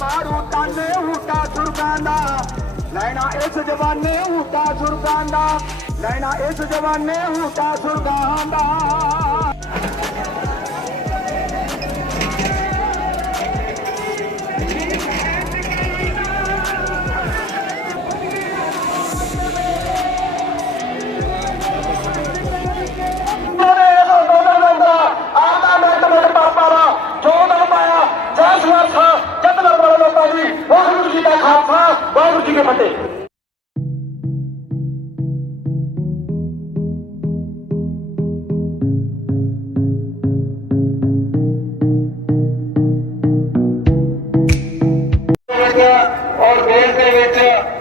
मारू ताने ऊटा सुरगांदा लैना इस जवाने ऊटा सुरगांदा लैना इस जवाने ऊटा सुरगांदा वाहिगुरू जी के फतेह। और देश के विच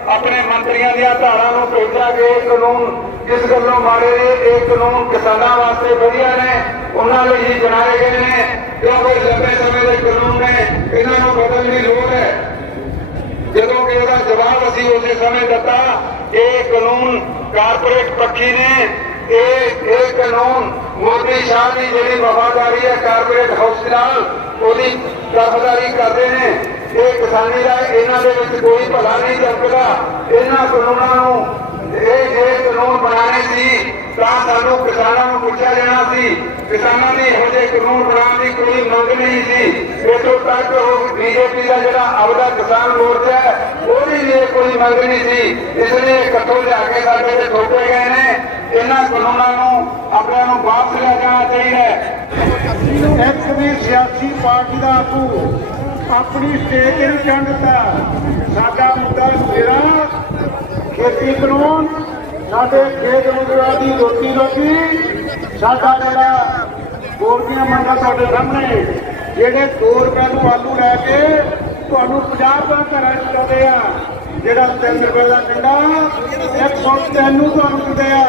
अपने मंत्रियों दी धारां नूं भेजा कि कानून जिस गल्लों मारे ने एक कानून किसानों वास्ते वधिया ने उन्हां लई ही बनाए गए ने क्योंकि लंबे समय के कानून ने इन्हां नूं बदलण दी लोड़ है। ਜਦੋਂ ਕਿ ਉਹਦਾ ਜਵਾਬ ਅਸੀਂ ਉਸੇ ਸਮੇਂ ਦਿੱਤਾ ਇਹ ਕਾਨੂੰਨ ਕਾਰਪੋਰੇਟ ਪੱਖੀ ਨੇ ਇਹ ਕਾਨੂੰਨ ਮੋਦੀ ਸ਼ਾਹ ਦੀ ਜਿਹੜੀ ਵਫਾਦਾਰੀ ਹੈ ਕਾਰਪੋਰੇਟ ਹਾਊਸ ਨਾਲ ਉਹਦੀ ਤਰਫਦਾਰੀ ਕਰਦੇ ਨੇ ਇਹ ਕਿਸਾਨੀ ਦਾ ਇਹਨਾਂ ਦੇ ਵਿੱਚ ਕੋਈ ਭਲਾ ਨਹੀਂ ਚਮਕਦਾ। ਇਹਨਾਂ ਕਾਨੂੰਨਾਂ ਨੂੰ ਜੇ ਕਾਨੂੰਨ ਬਣਾਉਣੇ ਸੀ ਤਾਂ ਸਾਨੂੰ ਕਿਸਾਨਾਂ ਨੂੰ ਪੁੱਛਿਆ ਜਾਣਾ ਸੀ। ਕਿਸਾਨਾਂ ਦੀ ਇਹੋ ਜਿਹੇ ਕਾਨੂੰਨ ਬਣਾਉਣ ਦੀ ਕੋਈ ਮੰਗ ਨਹੀਂ ਸੀ। ਇੱਥੋਂ ਤੱਕ ਉਹ ਬੀਜੇਪੀ ਦਾ ਜਿਹੜਾ ਆਪਦਾ ਕਿਸਾਨ ਮੋਰਚਾ ਹੈ ਉਹਦੀ ਵੀ ਕੋਈ ਮੰਗ ਨਹੀਂ ਸੀ। ਇਸ ਲਈ ਇਕੱਠੋ ਲਿਆ ਕੇ ਸਾਡੇ ਤੇ ਥੋਪੇ ਗਏ ਨੇ। ਇਹਨਾਂ ਕਾਨੂੰਨਾਂ ਨੂੰ ਆਪਣਿਆਂ ਨੂੰ ਵਾਪਸ ਲਿਆ ਜਾਣਾ ਚਾਹੀਦਾ ਹੈ। ਇੱਕ ਵੀ ਸਿਆਸੀ ਪਾਰਟੀ ਦਾ ਆਗੂ ਆਪਣੀ ਸਟੇਜ ਤੇ ਚੜ੍ਹ ਦਿੱਤਾ। ਸਾਡਾ ਮੁੱਦਾ ਮੇਰਾ खेती कानून साडे खेत मजदूरां दी रोटी साडा जिहड़ा बोर्ड दी मंगां तुहाडे सामने जिहड़े 2 रुपए नूं आलू लैके तुहानूं 50 रुपए घरां च दिंदे आ जिहड़ा 3 रुपए दा कंडा 103 नूं तुहानूं दिंदे आ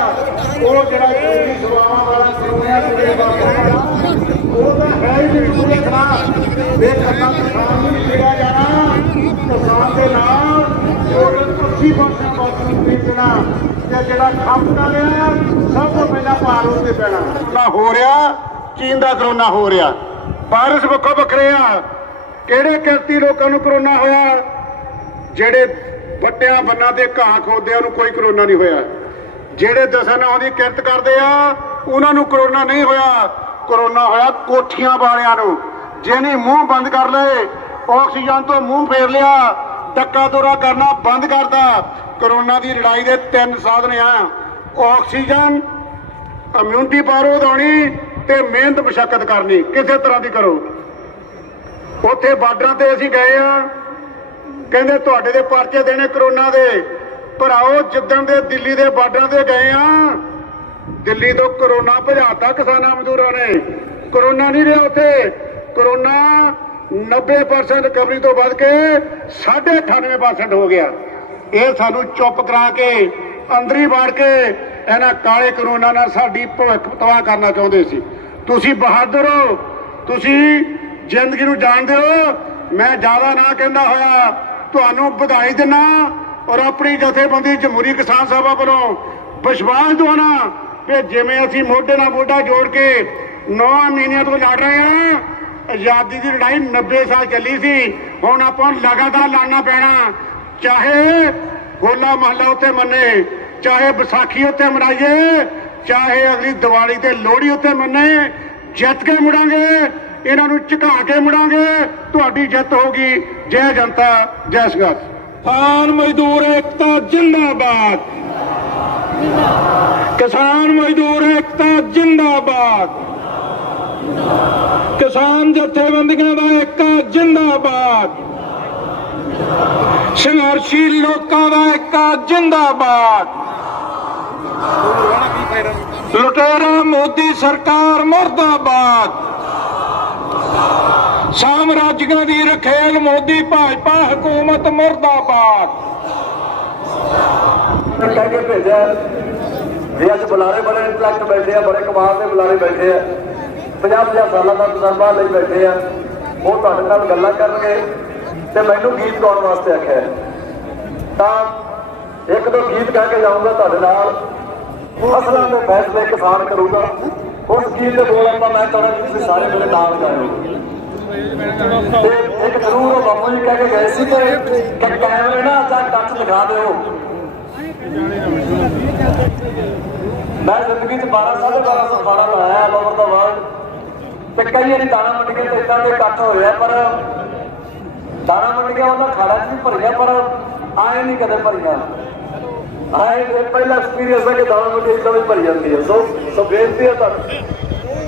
ਉਹ ਜਿਹੜਾ ਚੋਰੀ ਸਵਾਵਾਂ ਵਾਲਾ ਕਾਨੂੰਨ ਹੈ ਉਹ ਤਾਂ ਹੈ ਹੀ ਨਹੀਂ ਪੂਰੇ ਖਿਲਾਫ ਬੇਖਤਾ ਕਿਸਾਨ ਨੂੰ ਛੇੜਿਆ ਜਾਣਾ ਕਿਸਾਨ ਦੇ ਨਾਲ 80% ਵਸਤੂ ਖਰੀਦਣਾ ਤੇ ਜਿਹੜਾ ਖਪਤ ਰਿਹਾ ਸਭ ਤੋਂ ਪਹਿਲਾਂ ਭਾਰਤ ਤੇ ਪੈਣਾ ਹੋ ਰਿਹਾ। ਚੀਨ ਦਾ ਕਰੋਨਾ ਹੋ ਰਿਹਾ। ਵਾਇਰਸ ਵੱਖੋ ਵੱਖਰੇ ਆ। ਕਿਹੜੇ ਕਿਰਤੀ ਲੋਕਾਂ ਨੂੰ ਕਰੋਨਾ ਹੋਇਆ? ਜਿਹੜੇ ਵੱਟਿਆਂ ਬੰਨਾਂ ਤੇ ਘਾਹ ਖੋਦਿਆਂ ਨੂੰ ਕੋਈ ਕਰੋਨਾ ਨਹੀਂ ਹੋਇਆ। ਜਿਹੜੇ ਦਸਾਂ ਦੀ ਕਿਰਤ ਕਰਦੇ ਆ ਉਹਨਾਂ ਨੂੰ ਕਰੋਨਾ ਨਹੀਂ ਹੋਇਆ। ਕਰੋਨਾ ਹੋਇਆ ਕੋਠੀਆਂ ਵਾਲਿਆਂ ਨੂੰ ਜਿਹਨੇ ਮੂੰਹ ਬੰਦ ਕਰ ਲਏ ਆਕਸੀਜਨ ਤੋਂ ਮੂੰਹ ਫੇਰ ਲਿਆ ਟੱਕਾ ਤੋਰਾ ਕਰਨਾ ਬੰਦ ਕਰਤਾ। ਕਰੋਨਾ ਦੀ ਲੜਾਈ ਦੇ 3 ਸਾਧਨ ਆ ਆਕਸੀਜਨ ਇਮਿਊਨਿਟੀ ਪਾਵਰ ਵਧਾਉਣੀ ਤੇ ਮਿਹਨਤ ਮਸ਼ੱਕਤ ਕਰਨੀ ਕਿਸੇ ਤਰ੍ਹਾਂ ਦੀ ਕਰੋ। ਉੱਥੇ ਬਾਰਡਰਾਂ ਤੇ ਅਸੀਂ ਗਏ ਆ ਕਹਿੰਦੇ ਤੁਹਾਡੇ ਦੇ ਪਰਚੇ ਦੇਣੇ ਕਰੋਨਾ ਦੇ ਭਰਾਓ। ਜਿੱਦਣ ਦੇ ਦਿੱਲੀ ਦੇ ਬਾਰਡਰਾਂ ਤੇ ਗਏ ਆ ਦਿੱਲੀ ਤੋਂ ਕਰੋਨਾ ਭਜਾਤਾ ਕਿਸਾਨਾਂ ਮਜ਼ਦੂਰਾਂ ਨੇ। ਕਰੋਨਾ ਨਹੀਂ ਰਿਹਾ ਉੱਥੇ। ਕਰੋਨਾ 90% ਰਿਕਵਰੀ ਤੋਂ ਵੱਧ ਕੇ 98.5% ਹੋ ਗਿਆ। ਇਹ ਸਾਨੂੰ ਚੁੱਪ ਕਰਾ ਕੇ ਅੰਦਰ ਹੀ ਵੜ ਕੇ ਇਹਨਾਂ ਕਾਲੇ ਕਾਨੂੰਨਾਂ ਨਾਲ ਸਾਡੀ ਭਵਿੱਖ ਤਬਾਹ ਕਰਨਾ ਚਾਹੁੰਦੇ ਸੀ। ਤੁਸੀਂ ਬਹਾਦਰ ਹੋ। ਤੁਸੀਂ ਜ਼ਿੰਦਗੀ ਨੂੰ ਜਾਣਦੇ ਹੋ। ਮੈਂ ਜ਼ਿਆਦਾ ਨਾ ਕਹਿੰਦਾ ਹੋਇਆ ਤੁਹਾਨੂੰ ਵਧਾਈ ਦਿੰਦਾ ਔਰ ਆਪਣੀ ਜਥੇਬੰਦੀ ਜਮਹੂਰੀ ਕਿਸਾਨ ਸਭਾ ਵੱਲੋਂ ਵਿਸ਼ਵਾਸ ਦਿਵਾਉਣਾ ਕਿ ਜਿਵੇਂ ਅਸੀਂ ਮੋਢੇ ਨਾਲ ਮੋਢਾ ਜੋੜ ਕੇ 9 ਮਹੀਨਿਆਂ ਤੋਂ ਲੜ ਰਹੇ ਹਾਂ। ਆਜ਼ਾਦੀ ਦੀ ਲੜਾਈ 90 ਸਾਲ ਚੱਲੀ ਸੀ। ਹੁਣ ਆਪਾਂ ਲਗਾਤਾਰ ਲੜਨਾ ਪੈਣਾ। ਚਾਹੇ ਹੋਲਾ ਮਹੱਲਾ ਉੱਤੇ ਮੰਨੇ ਚਾਹੇ ਵਿਸਾਖੀ ਉੱਤੇ ਮਨਾਈਏ ਚਾਹੇ ਅਗਲੀ ਦੀਵਾਲੀ ਤੇ ਲੋਹੜੀ ਉੱਤੇ ਮੰਨੇ ਜਿੱਤ ਕੇ ਮੁੜਾਂਗੇ। ਇਹਨਾਂ ਨੂੰ ਝੁਕਾ ਕੇ ਮੁੜਾਂਗੇ। ਤੁਹਾਡੀ ਜਿੱਤ ਹੋਗੀ। ਜੈ ਜਨਤਾ ਜੈ ਸੰਘਰਸ਼। ਕਿਸਾਨ ਮਜ਼ਦੂਰ ਏਕਤਾ ਜਿੰਦਾਬਾਦ। ਕਿਸਾਨ ਮਜ਼ਦੂਰ ਏਕਤਾ ਜਿੰਦਾਬਾਦ। ਕਿਸਾਨ ਜਥੇਬੰਦੀਆਂ ਦਾ ਏਕਾ ਜਿੰਦਾਬਾਦ। ਸੰਘਰਸ਼ੀ ਲੋਕਾਂ ਦਾ ਏਕਾ ਜਿੰਦਾਬਾਦ। ਲੁਟੇਰਾ ਮੋਦੀ ਸਰਕਾਰ ਮੁਰਦਾਬਾਦ। ਸਾਮਰਾਜਿਆਂ ਦੀ ਰਖੇਲ ਮੋਦੀ ਭਾਜਪਾ ਹਕੂਮਤ ਮੁਰਦਾਬਾਦ। ਕਹਿ ਕੇ ਭੇਜਿਆ ਵੀ ਅੱਜ ਬੁਲਾਰੇ ਬੜੇ ਇੰਟੈਲੈਕਟ ਬੈਠੇ ਆ ਬੜੇ ਕਮਾਲ ਦੇ ਬੁਲਾਰੇ ਬੈਠੇ ਆ 50-50 ਸਾਲਾਂ ਦਾ ਤਜਰਬਾ ਲਈ ਬੈਠੇ ਆ ਉਹ ਤੁਹਾਡੇ ਨਾਲ ਗੱਲਾਂ ਕਰਨਗੇ ਤੇ ਮੈਨੂੰ ਗੀਤ ਗਾਉਣ ਵਾਸਤੇ ਆਖਿਆ ਤਾਂ ਇੱਕ ਦੋ ਗੀਤ ਕਹਿ ਕੇ ਜਾਊਂਗਾ ਤੁਹਾਡੇ ਨਾਲ। ਫਸਲਾਂ ਦੇ ਫੈਸਲੇ ਕਿਸਾਨ ਕਰੂਗਾ। ਉਸ ਗੀਤ ਦੇ ਬੋਲਾਂ ਦਾ ਮੈਂ ਚਾਹੁੰਦਾ ਤੁਸੀਂ ਸਾਰੇ ਮੇਰੇ ਨਾਲ ਗਾਇਓ। ਤੇ ਇੱਕ ਜ਼ਰੂਰ ਉਹ ਬਾਪੂ ਜੀ ਕਹਿ ਕੇ ਗਏ ਸੀ ਕਿ ਕੈਮਰੇ ਨਾ ਜਾਂ ਕੱਚ ਦਿਖਾ ਦਿਓ। ਮੈਂ ਜ਼ਿੰਦਗੀ 'ਚ 12-1250 ਖਾਣਾ ਬਣਾਇਆ ਆਲ ਓਵਰ ਦਾ ਵਰਲਡ, ਤੇ ਕਈ ਵਾਰੀ ਦਾਣਾ ਮੰਡੀਆਂ ਤੇ ਇੱਦਾਂ ਦੇ ਇਕੱਠ ਹੋਏ ਆ, ਪਰ ਦਾਣਾ ਮੰਡੀਆਂ ਉਹਨਾਂ ਖਾਣਾ 'ਚ ਵੀ ਭਰੀਆਂ, ਪਰ ਆਏ ਨਹੀਂ ਕਦੇ ਭਰੀਆਂ। ਆਏ ਪਹਿਲਾ ਐਕਸਪੀਰੀਅੰਸ ਹੈ ਕਿ ਦਾਣਾ ਮੰਡੀ ਇੱਦਾਂ ਵੀ ਭਰੀ ਜਾਂਦੀ ਹੈ। ਸੋ ਬੇਨਤੀ ਹੈ ਤੁਹਾਨੂੰ,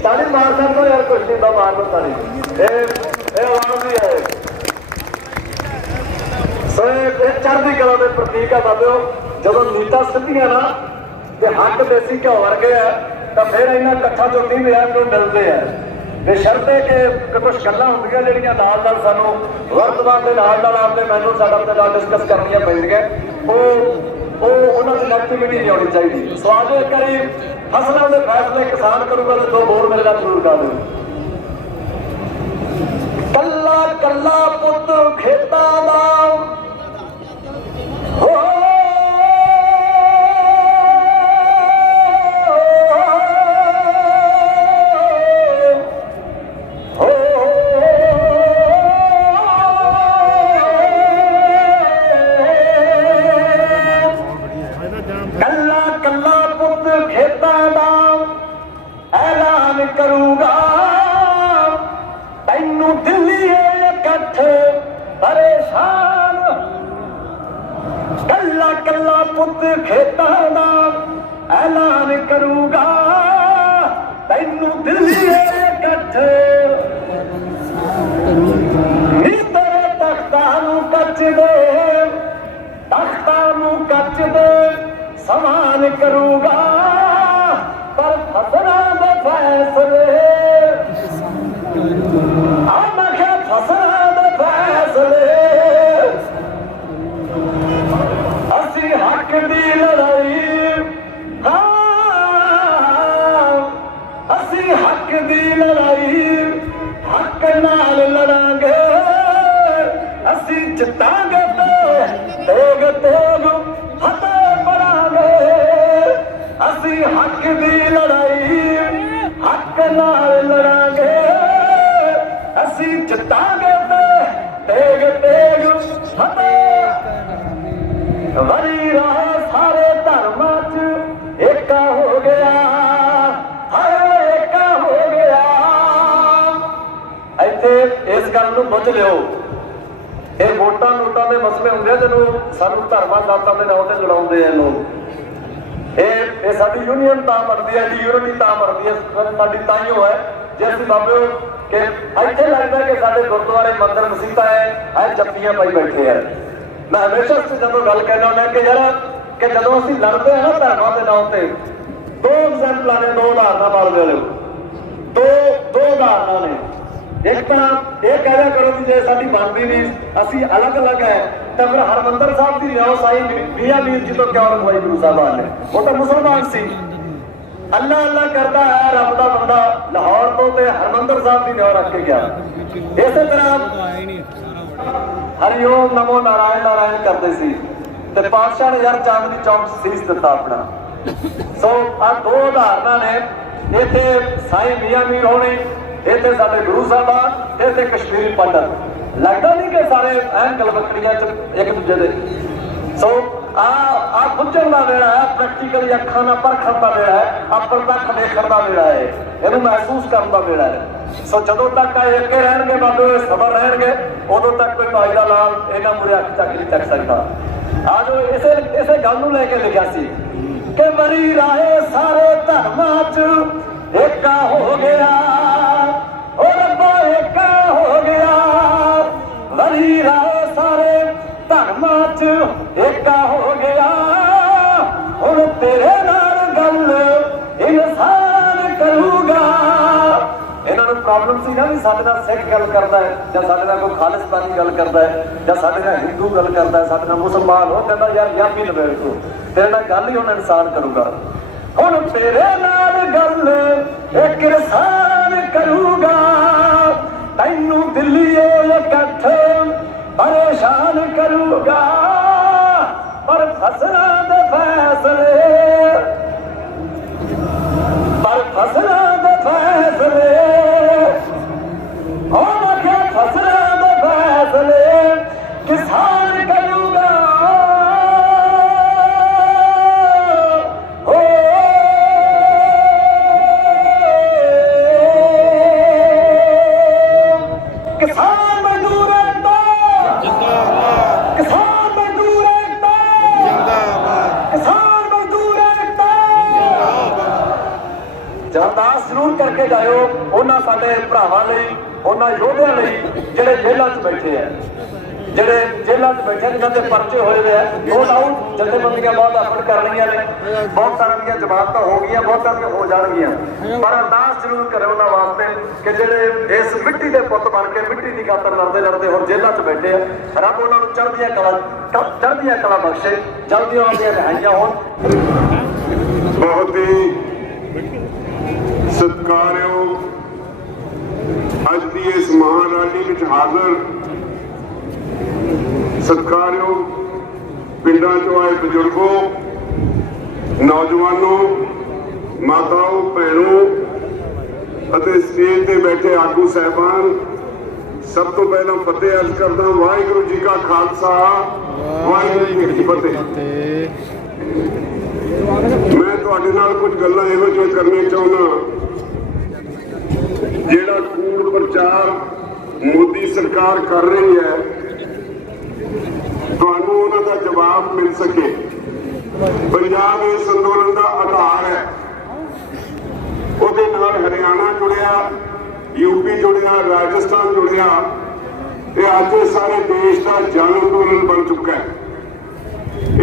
ਤਾੜੀ ਮਾਰ ਸਕਦੇ ਯਾਰ, ਕੁਛ ਨਹੀਂ ਦਾ ਮਾਰ ਲਓ ਤਾੜੀ, ਇਹ ਆਵਾਜ਼ ਹੀ ਹੈ। ਸੋ ਇਹ ਚੜ੍ਹਦੀ ਕਲਾ ਦੇ ਪ੍ਰਤੀਕ ਆ ਬਾਬਿਓ। ਜਦੋਂ ਨੀਤਾਂ ਸਿੱਧੀਆਂ ਨਾ ਤੇ ਹੱਕ ਦੇਸੀ ਘਿਓ ਵਰਗੇ ਆ, ਤਾਂ ਫਿਰ ਇਹਨਾਂ ਇਕੱਠਾਂ ਤੋਂ 30,000 ਨੂੰ ਮਿਲਦੇ ਆ। ਬੇਸ਼ਰਤੇ ਕਿ ਕੁਝ ਗੱਲਾਂ ਹੁੰਦੀਆਂ ਜਿਹੜੀਆਂ ਨਾਲ ਨਾਲ ਸਾਨੂੰ ਵਰਤਮਾਨ ਦੇ ਨਾਲ ਨਾਲ ਆਪਦੇ ਮੈਨੂੰ ਸਾਡਾ ਆਪਣੇ ਨਾਲ ਡਿਸਕਸ ਕਰਨੀਆਂ ਪੈਂਦੀਆਂ, ਉਹ ਉਹਨਾਂ ਦੀ ਨੈਗੇਟਿਵਿਟੀ ਨਹੀਂ ਆਉਣੀ ਚਾਹੀਦੀ। ਸਵਾਲ ਇਹ ਕਰੀ ਫਸਲਾਂ ਦੇ ਫੈਸਲੇ ਕਿਸਾਨ ਕਰੂਗਾ ਤੇ 2 ਬੋਰ ਮਿਲਣਾ ਜ਼ਰੂਰ ਕਰ ਦਿਓ। ਕੱਲਾ ਕੱਲਾ ਪੁੱਤ ਖੇਤਾਂ ਦਾ ਕਰੂਗਾ, ਤੈਨੂੰ ਦਿੱਲੀ ਇਕੱਠ ਪਰੇਸ਼ਾਨ, ਕੱਲਾ ਕੱਲਾ ਪੁੱਤ ਖੇਤਾਂ ਦਾ ਐਲਾਨ ਕਰੂਗਾ, ਤੈਨੂੰ ਦਿੱਲੀ ਇਕੱਠ, ਨੀ ਤੇਰੇ ਤਖਤਾਂ ਨੂੰ ਕੱਚ ਦੇ, ਤਖਤਾਂ ਨੂੰ ਕੱਚ ਦੇ ਸਮਾਨ ਕਰੂਗਾ, ਪਰ ਫਸਲਾਂ ਦੇ ਫੈਸਲੇ ਮੈਂ ਕਿਹਾ ਫਸਲਾਂ ਦੇ ਫੈਸਲੇ ਅਸੀਂ ਹੱਕ ਦੀ ਲੜਾਈ, ਹਾਂ ਅਸੀਂ ਹੱਕ ਦੀ ਲੜਾਈ ਹੱਕ ਨਾਲ ਲੜਾਂਗੇ, ਅਸੀਂ ਜਿੱਤਾਂਗੇ ਤੇਗ ਤੇਗ ਫਤਿਹ ਪੜਾਂਗੇ, ਅਸੀਂ ਹੱਕ ਦੀ ਲੜਾਈ ਹੱਕ ਨਾਲ ਲੜਾਂਗੇ, ਅਸੀਂ ਜਿੱਤਾਂਗੇ ਤੇਗ ਤੇਗ ਫਤਿਹ, ਵਰੀ ਰਾਹ ਸਾਰੇ ਧਰਮਾਂ 'ਚ ਏਕਾ ਹੋ ਗਿਆ, ਹਾਏ ਏਕਾ ਹੋ ਗਿਆ। ਇੱਥੇ ਇਸ ਗੱਲ ਨੂੰ ਬੁੱਝ ਲਿਓ, ਇਹ ਵੋਟਾਂ ਨੋਟਾਂ ਦੇ ਮਸਲੇ ਹੁੰਦੇ ਆ ਜਦੋਂ ਸਾਨੂੰ ਧਰਮਾਂ ਜਾਤਾਂ ਦੇ ਨਾਂ ਤੇ ਲੜਾਉਂਦੇ ਆ ਲੋਕ। ਇਹ ਸਾਡੀ ਯੂਨੀਅਨ ਤਾਂ ਬਣਦੀ ਹੈ, ਯੂਨਿਟੀ ਤਾਂ ਬਣਦੀ ਹੈ ਸਾਡੀ, ਤਾਈਓ ਹੈ ਜੇ ਅਸੀਂ ਬਾਬਿਓ ਕਿ ਇੱਥੇ ਲੱਗਦਾ ਕਿ ਸਾਡੇ ਗੁਰਦੁਆਰੇ ਮੰਦਿਰ ਮਸੀਤਾਂ ਹੈ ਜੱਫੀਆਂ ਪਾਈ ਬੈਠੇ ਆ। ਮੈਂ ਹਮੇਸ਼ਾ ਜਦੋਂ ਗੱਲ ਕਹਿੰਦਾ ਹੁੰਦਾ ਕਿ ਯਾਰ ਕਿ ਜਦੋਂ ਅਸੀਂ ਲੜਦੇ ਹਾਂ ਨਾ ਧਰਮਾਂ ਦੇ ਨਾਂ ਤੇ, 2 ਐਗਜ਼ਾਮਪਲਾਂ ਨੇ, 2 ਉਦਾਹਰਨਾਂ ਮਾਰ ਲਿਓ, ਦੋ ਉਦਾਹਰਨਾਂ ਨੇ। ਇੱਕ ਤਾਂ ਇਹ ਕਹਿਆ ਕਰੋ ਕਿ ਜੇ ਸਾਡੀ ਬਣਦੀ ਨਹੀਂ ਅਸੀਂ ਅਲੱਗ-ਅਲੱਗ ਹੈ, ਤਾਂ ਫਿਰ ਹਰਮੰਦਰ ਸਾਹਿਬ ਦੀ ਨਿਆਓ ਸਾਈ ਮੀਆਂ ਮੀਰ ਜੀ ਤੋਂ ਕਿਉਂ ਰਖਵਾਈ ਗੁਰੂ ਸਾਹਿਬਾਨ ਨੇ? ਉਹ ਤਾਂ ਮੁਸਲਮਾਨ ਸੀ, ਅੱਲਾ ਅੱਲਾ ਕਰਦਾ ਹੈ, ਰੱਬ ਦਾ ਬੰਦਾ ਲਾਹੌਰ ਤੋਂ ਤੇ ਹਰਮੰਦਰ ਸਾਹਿਬ ਦੀ ਨਿਆਓ ਰੱਖ ਕੇ ਗਿਆ। ਇਸੇ ਤਰ੍ਹਾਂ ਹਰਿਓਮ ਨਮੋ ਨਾਰਾਇਣ ਨਾਰਾਇਣ ਕਰਦੇ ਸੀ, ਤੇ ਪਾਤਸ਼ਾਹ ਨੇ ਯਾਰ ਚਾਂਦਨੀ ਚੌਂਕ ਸੀਸ ਦਿੱਤਾ ਆਪਣਾ। ਸੋ ਆ 2 ਉਦਾਹਰਨਾਂ ਨੇ। ਇੱਥੇ ਸਾਈ ਮੀਆਂ ਮੀਰ ਹੋਣੇ, ਇੱਥੇ ਸਾਡੇ ਗੁਰੂ ਸਾਹਿਬਾਨ, ਇੱਥੇ ਕਸ਼ਮੀਰੀ ਪੰਡਤ। ਲੱਗਦਾ ਨਹੀਂ ਕਿ ਸਾਰੇ ਐਨ ਗਲਬਕੜੀਆਂ 'ਚ ਇੱਕ ਦੂਜੇ ਦੇ। ਸੋ ਆ ਬੁੱਝਣ ਦਾ ਵੇਲਾ ਹੈ, ਪ੍ਰੈਕਟੀਕਲੀ ਅੱਖਾਂ ਨਾਲ ਪਰਖਣ ਦਾ ਵੇਲਾ ਹੈ, ਆਪਰ ਤੱਕ ਦੇਖਣ ਦਾ ਵੇਲਾ ਹੈ, ਇਹਨੂੰ ਮਹਿਸੂਸ ਕਰਨ ਦਾ ਵੇਲਾ ਹੈ। ਸੋ ਜਦੋਂ ਤੱਕ ਇਹ ਇੱਕੇ ਰਹਿਣਗੇ ਬਾਬੇ, ਸਬਰ ਰਹਿਣਗੇ, ਉਦੋਂ ਤੱਕ ਕੋਈ ਭਾਈ ਦਾ ਲਾਲ ਇਹਨਾਂ ਮੂਹਰੇ ਅੱਖ ਚੱਕ ਨਹੀਂ ਚੱਕ ਸਕਦਾ। ਆਜੋ ਇਸੇ ਗੱਲ ਨੂੰ ਲੈ ਕੇ ਲਿਖਿਆ ਸੀ ਕਿ ਮਰੀ ਰਾਹੇ ਸਾਰੇ ਧਰਮਾਂ 'ਚ ਏਕਾ ਹੋ ਗਿਆ, ਉਹ ਰੱਬਾ ਏਕਾ ਹੋ ਗਿਆ, ਮਰੀ ਰਾਹੇ ਸਾਰੇ ਧਰਮਾਂ 'ਚ ਏਕਾ ਹੋ ਗਿਆ, ਹੁਣ ਤੇਰੇ ਨਾਲ ਗੱਲ ਇਨਸਾਨ ਕਰੂਗਾ। ਇਹਨਾਂ ਨੂੰ ਪ੍ਰੋਬਲਮ ਸੀ ਨਾ ਵੀ ਸਾਡੇ ਨਾਲ ਸਿੱਖ ਗੱਲ ਕਰਦਾ ਹੈ, ਜਾਂ ਸਾਡੇ ਨਾਲ ਕੋਈ ਖਾਲਿਸਤਾਨੀ ਗੱਲ ਕਰਦਾ ਹੈ, ਜਾਂ ਸਾਡੇ ਨਾਲ ਹਿੰਦੂ ਗੱਲ ਕਰਦਾ ਹੈ, ਸਾਡੇ ਨਾਲ ਮੁਸਲਮਾਨ। ਉਹ ਕਹਿੰਦਾ ਯਾਰ ਯਾਬੀ ਨਵੇੜ ਤੂੰ, ਤੇਰੇ ਨਾਲ ਗੱਲ ਹੀ ਹੁਣ ਇਨਸਾਨ ਕਰੂਗਾ। ਹੁਣ ਤੇਰੇ ਨਾਲ ਗੱਲ ਇੱਕ ਇਨਸਾਨ ਕਰੂਗਾ, ਤੈਨੂੰ ਦਿੱਲੀ ਇਕੱਠ ਪਰੇਸ਼ਾਨ ਕਰੂਗਾ, ਪਰ ਫਸਲਾਂ ਦੇ ਫੈਸਲੇ, ਪਰ ਫਸਲਾਂ ਦੇ ਫੈਸਲੇ, ਉਹ ਮੈਂ ਕਿਹਾ ਕਰਿਓ ਉਹਨਾਂ ਸਾਡੇ ਭਰਾਵਾਂ ਲਈ, ਉਹਨਾਂ ਯੋਧਿਆਂ ਲਈ ਜਿਹੜੇ ਜੇਲ੍ਹਾਂ 'ਚ ਬੈਠੇ ਆ, ਜਿਹੜੇ ਜੇਲ੍ਹਾਂ 'ਚ ਬੈਠੇ ਨੇ, ਜਿਹਨਾਂ ਦੇ ਪਰਚੇ ਹੋਏ ਨੇ। ਨੋ ਡਾਊਟ ਜਥੇਬੰਦੀਆਂ ਬਹੁਤ ਐਫਰਟ ਕਰ ਰਹੀਆਂ ਨੇ, ਬਹੁਤ ਸਾਰਿਆਂ ਦੀਆਂ ਜ਼ਮਾਨਤਾਂ ਹੋ ਗਈਆਂ, ਬਹੁਤ ਸਾਰੀਆਂ ਹੋ ਜਾਣਗੀਆਂ, ਪਰ ਅਰਦਾਸ ਜ਼ਰੂਰ ਕਰਿਓ ਉਹਨਾਂ ਵਾਸਤੇ ਕਿ ਜਿਹੜੇ ਇਸ ਮਿੱਟੀ ਦੇ ਪੁੱਤ ਬਣ ਕੇ ਮਿੱਟੀ ਦੀ ਖਾਤਰ ਲੜਦੇ ਹੁਣ ਜੇਲ੍ਹਾਂ 'ਚ ਬੈਠੇ ਆ, ਰੱਬ ਉਹਨਾਂ ਨੂੰ ਚੜ੍ਹਦੀਆਂ ਕਲਾ ਬਖਸ਼ੇ, ਜਲਦੀ ਉਹਨਾਂ ਦੀਆਂ ਰਿਹਾਈਆਂ ਹੋਣ। ਬਹੁਤ ਹੀ ਸਤਿਕਾਰਯੋਗ ਅੱਜ ਦੀ ਇਸ ਮਹਾਂ ਰੈਲੀ ਵਿੱਚ ਹਾਜ਼ਰ ਸਤਿਕਾਰਯੋਗ ਪਿੰਡਾਂ ਚੋਂ ਆਏ ਬਜ਼ੁਰਗੋ, ਨੌਜਵਾਨੋ, ਮਾਤਾਓ, ਭੈਣੋ ਅਤੇ ਸਟੇਜ ਤੇ ਬੈਠੇ ਆਗੂ ਸਾਹਿਬਾਨ, ਸਭ ਤੋਂ ਪਹਿਲਾਂ ਫਤਿਹ ਅਰਜ਼ ਕਰਦਾ ਵਾਹਿਗੁਰੂ ਜੀ ਕਾ ਖਾਲਸਾ, ਵਾਹਿਗੁਰੂ ਜੀ ਕੀ ਫਤਿਹ। ਮੈਂ ਤੁਹਾਡੇ ਨਾਲ ਕੁਝ ਗੱਲਾਂ ਇਹੋ ਜਿਹੀਆਂ ਕਰਨੀਆਂ ਚਾਹੁੰਦਾ ਜਿਹੜਾ ਕੂੜ ਪ੍ਰਚਾਰ ਮੋਦੀ ਸਰਕਾਰ ਕਰ ਰਹੀ ਹੈ, ਤੁਹਾਨੂੰ ਉਹਨਾਂ ਦਾ ਜਵਾਬ ਮਿਲ ਸਕੇ। ਪੰਜਾਬ ਇਸ ਅੰਦੋਲਨ ਦਾ ਆਧਾਰ ਹੈ, ਉਹਦੇ ਨਾਲ ਹਰਿਆਣਾ ਜੁੜਿਆ, ਯੂਪੀ ਜੁੜਿਆ, ਰਾਜਸਥਾਨ ਜੁੜਿਆ, ਇਹ ਅੱਜ ਸਾਰੇ ਦੇਸ਼ ਦਾ ਜਨ ਅੰਦੋਲਨ ਬਣ ਚੁੱਕਾ ਹੈ।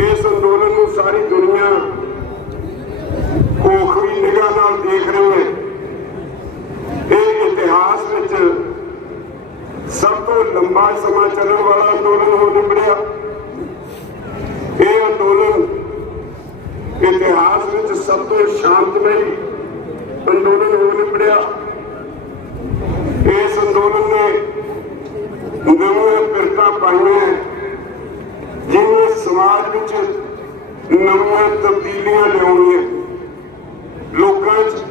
ਇਸ ਅੰਦੋਲਨ ਨੂੰ ਸਾਰੀ ਦੁਨੀਆ ਕੋਖਵੀ ਨਿਗਾਹ ਨਾਲ ਦੇਖ ਰਹੀ ਹੈ। ਇਹ ਇਤਿਹਾਸ ਵਿੱਚ ਸਭ ਤੋਂ ਲੰਬਾ ਸਮਾਂ ਚੱਲਣ ਵਾਲਾ ਅੰਦੋਲਨ ਹੋ ਨਿਬੜਿਆ। ਇਹ ਅੰਦੋਲਨ ਇਤਿਹਾਸ ਵਿੱਚ ਸਭ ਤੋਂ ਸ਼ਾਂਤਮਈ ਅੰਦੋਲਨ ਹੋ ਨਿਬੜਿਆ। ਇਸ ਅੰਦੋਲਨ ਨੇ ਨਵੇਂ ਪਿਰਤਾਂ ਪਾਈਆਂ, ਜਿਵੇਂ ਸਮਾਜ ਵਿੱਚ ਨਵੀਆਂ ਤਬਦੀਲੀਆਂ ਲਿਆਉਣੀਆਂ, ਲੋਕਾਂ 'ਚ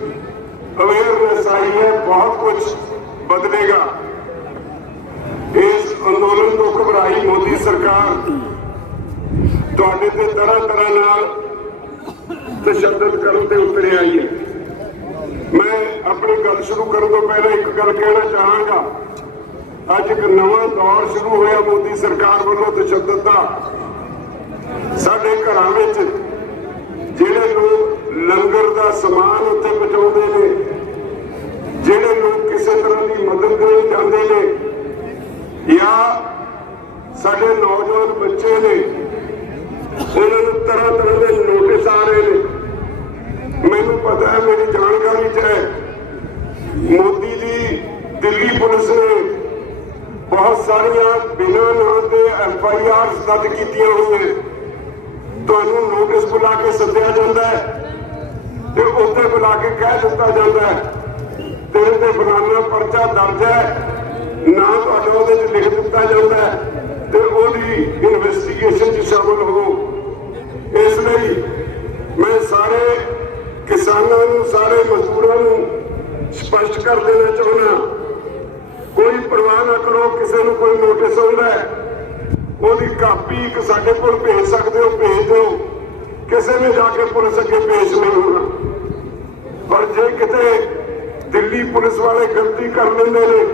ਅਵੇਅਰਨੈਸ ਆਈ ਹੈ, ਬਹੁਤ ਕੁਝ ਬਦਲੇਗਾ। ਇਸ ਅੰਦੋਲਨ ਤੋਂ ਘਬਰਾਈ ਮੋਦੀ ਸਰਕਾਰ ਤੁਹਾਡੇ ਤੇ ਤਰ੍ਹਾਂ ਨਾਲ ਤਸ਼ੱਦਦ ਕਰਨ ਤੇ ਉਤਰ ਆਈ ਹੈ। ਮੈਂ ਆਪਣੀ ਗੱਲ ਸ਼ੁਰੂ ਕਰਨ ਤੋਂ ਪਹਿਲਾਂ ਇੱਕ ਗੱਲ ਕਹਿਣਾ ਚਾਹਾਂਗਾ। ਅੱਜ ਇੱਕ ਨਵਾਂ ਦੌਰ ਸ਼ੁਰੂ ਹੋਇਆ ਮੋਦੀ ਸਰਕਾਰ ਵੱਲੋਂ ਤਸ਼ੱਦਦ ਦਾ। ਸਾਡੇ ਘਰਾਂ ਵਿੱਚ ਜਿਹੜੇ ਲੋਕ ਲੰਗਰ ਦਾ ਸਮਾਨ ਉੱਥੇ ਪਹੁੰਚਾਉਂਦੇ ਨੇ, ਜਿਹੜੇ ਲੋਕ ਕਿਸੇ ਤਰ੍ਹਾਂ ਦੀ ਮਦਦ ਦੇਣ ਜਾਂਦੇ ਨੇ, ਜਾਂ ਸਾਡੇ ਨੌਜਵਾਨ ਬੱਚੇ ਨੇ, ਉਹਨਾਂ ਨੂੰ ਤਰ੍ਹਾਂ ਦੇ ਨੋਟਿਸ ਆ ਰਹੇ ਨੇ। ਮੈਨੂੰ ਪਤਾ ਹੈ, ਮੇਰੀ ਜਾਣਕਾਰੀ 'ਚ ਹੈ, ਮੋਦੀ ਦੀ ਦਿੱਲੀ ਪੁਲਿਸ ਨੇ ਬਹੁਤ ਸਾਰੀਆਂ ਬਿਨਾਂ ਨਾਂ ਦੇ FIR ਦਰਜ ਕੀਤੀਆਂ ਹੋਈਆਂ। ਤੁਹਾਨੂੰ ਨੋਟਿਸ ਬੁਲਾ ਕੇ ਸੱਦਿਆ ਜਾਂਦਾ ਹੈ ਤੇ ਉੱਥੇ ਬੁਲਾ ਕੇ ਕਹਿ ਦਿੱਤਾ ਜਾਂਦਾ ਹੈ ਤੇਰੇ ਤੇ ਫਲਾਣਾ ਪਰਚਾ ਦਰਜ ਹੈ, ਨਾ ਤੁਹਾਡਾ ਉਹਦੇ 'ਚ ਲਿਖ ਦਿੱਤਾ ਜਾਂਦਾ ਹੈ ਤੇ ਉਹਦੀ ਇਨਵੈਸਟੀਗੇਸ਼ਨ 'ਚ ਸ਼ਾਮਲ ਹੋ। ਇਸ ਲਈ ਮੈਂ ਸਾਰੇ ਕਿਸਾਨਾਂ ਨੂੰ, ਸਾਰੇ ਮਜ਼ਦੂਰਾਂ ਨੂੰ ਸਪਸ਼ਟ ਕਰ ਦੇਣਾ ਚਾਹੁੰਦਾ, ਕੋਈ ਪਰਵਾਹ ਨਾ ਕਰੋ। ਕਿਸੇ ਨੂੰ ਕੋਈ ਨੋਟਿਸ ਆਉਂਦਾ ਹੈ, ਉਹਦੀ ਕਾਪੀ ਇੱਕ ਸਾਡੇ ਕੋਲ ਭੇਜ ਸਕਦੇ ਹੋ, ਭੇਜ ਦਿਓ। ਕਿਸੇ ਨੇ ਜਾ ਕੇ ਪੁਲਿਸ ਅੱਗੇ ਪੇਸ਼ ਨਹੀਂ ਹੋਣਾ। ਪਰ ਜੇ ਕਿਤੇ ਦਿੱਲੀ ਪੁਲਿਸ ਵਾਲੇ ਗਲਤੀ ਕਰ ਲੈਂਦੇ ਨੇ,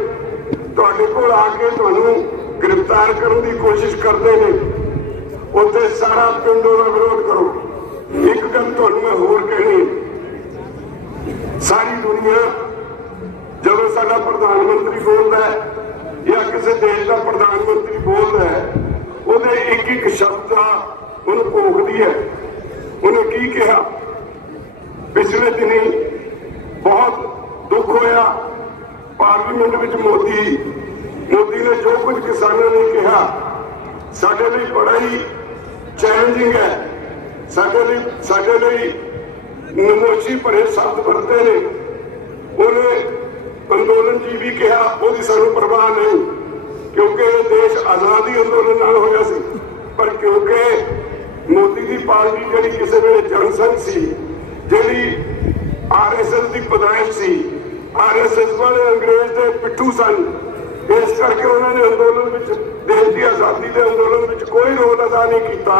ਤੁਹਾਡੇ ਕੋਲ ਆ ਕੇ ਤੁਹਾਨੂੰ ਗ੍ਰਿਫਤਾਰ ਕਰਨ ਦੀ ਕੋਸ਼ਿਸ਼ ਕਰਦੇ ਨੇ, ਉੱਥੇ ਸਾਰਾ ਪਿੰਡ ਉਹਦਾ ਵਿਰੋਧ ਕਰੋ। ਇੱਕ ਗੱਲ ਤੁਹਾਨੂੰ ਮੈਂ ਹੋਰ ਕਹਿਣੀ, ਸਾਰੀ ਦੁਨੀਆ ਜਦੋਂ ਸਾਡਾ ਪ੍ਰਧਾਨ ਮੰਤਰੀ ਬੋਲਦਾ ਹੈ ਜਾਂ ਕਿਸੇ ਦੇਸ਼ ਦਾ ਪ੍ਰਧਾਨ ਮੰਤਰੀ ਬੋਲਦਾ ਹੈ, ਉਹਦੇ ਇੱਕ ਇੱਕ ਸ਼ਬਦ ਦਾ ਉਹਨੂੰ ਭੋਗਦੀ ਹੈ। ਉਹਨੇ ਕੀ ਕਿਹਾ? ਪਿਛਲੇ ਦਿਨੀ ਬਹੁਤ ਦੁੱਖ ਹੋਇਆ ਪਾਰਲੀਮੈਂਟ ਵਿੱਚ ਮੋਦੀ ਨੇ ਜੋ ਕੁਝ ਕਿਸਾਨਾਂ ਨੇ ਕਿਹਾ ਸਾਡੇ ਲਈ ਬੜਾ ਹੀ ਚੈਲੰਜਿੰਗ ਹੈ। ਸਾਡੇ ਲਈ ਨਮੋਸ਼ੀ ਭਰੇ ਸ਼ਬਦ ਵਰਤੇ ਨੇ। ਉਹਨੇ ਅੰਦੋਲਨ ਜੀ ਵੀ ਕਿਹਾ, ਉਹਦੀ ਸਾਨੂੰ ਪਰਵਾਹ ਨਹੀਂ, ਕਿਉਂਕਿ ਇਹ ਦੇਸ਼ ਆਜ਼ਾਦੀ ਅੰਦੋਲਨ ਨਾਲ ਹੋਇਆ ਸੀ। ਪਰ ਕਿਉਂਕਿ ਮੋਦੀ ਦੀ ਪਾਰਟੀ ਜਿਹੜੀ ਕਿਸੇ ਵੇਲੇ ਜਨਸੰਘ ਸੀ, ਜਿਹੜੀ RSS ਦੀ ਪਦਾਇਸ਼ ਸੀ, RSS ਵਾਲੇ ਅੰਗਰੇਜ਼ ਦੇ ਪਿੱਠੂ ਸਨ, ਇਸ ਕਰਕੇ ਉਹਨਾਂ ਨੇ ਅੰਦੋਲਨ ਵਿੱਚ, ਦੇਸ਼ ਦੀ ਆਜ਼ਾਦੀ ਦੇ ਅੰਦੋਲਨ ਵਿੱਚ ਕੋਈ ਰੋਲ ਅਦਾ ਨਹੀਂ ਕੀਤਾ।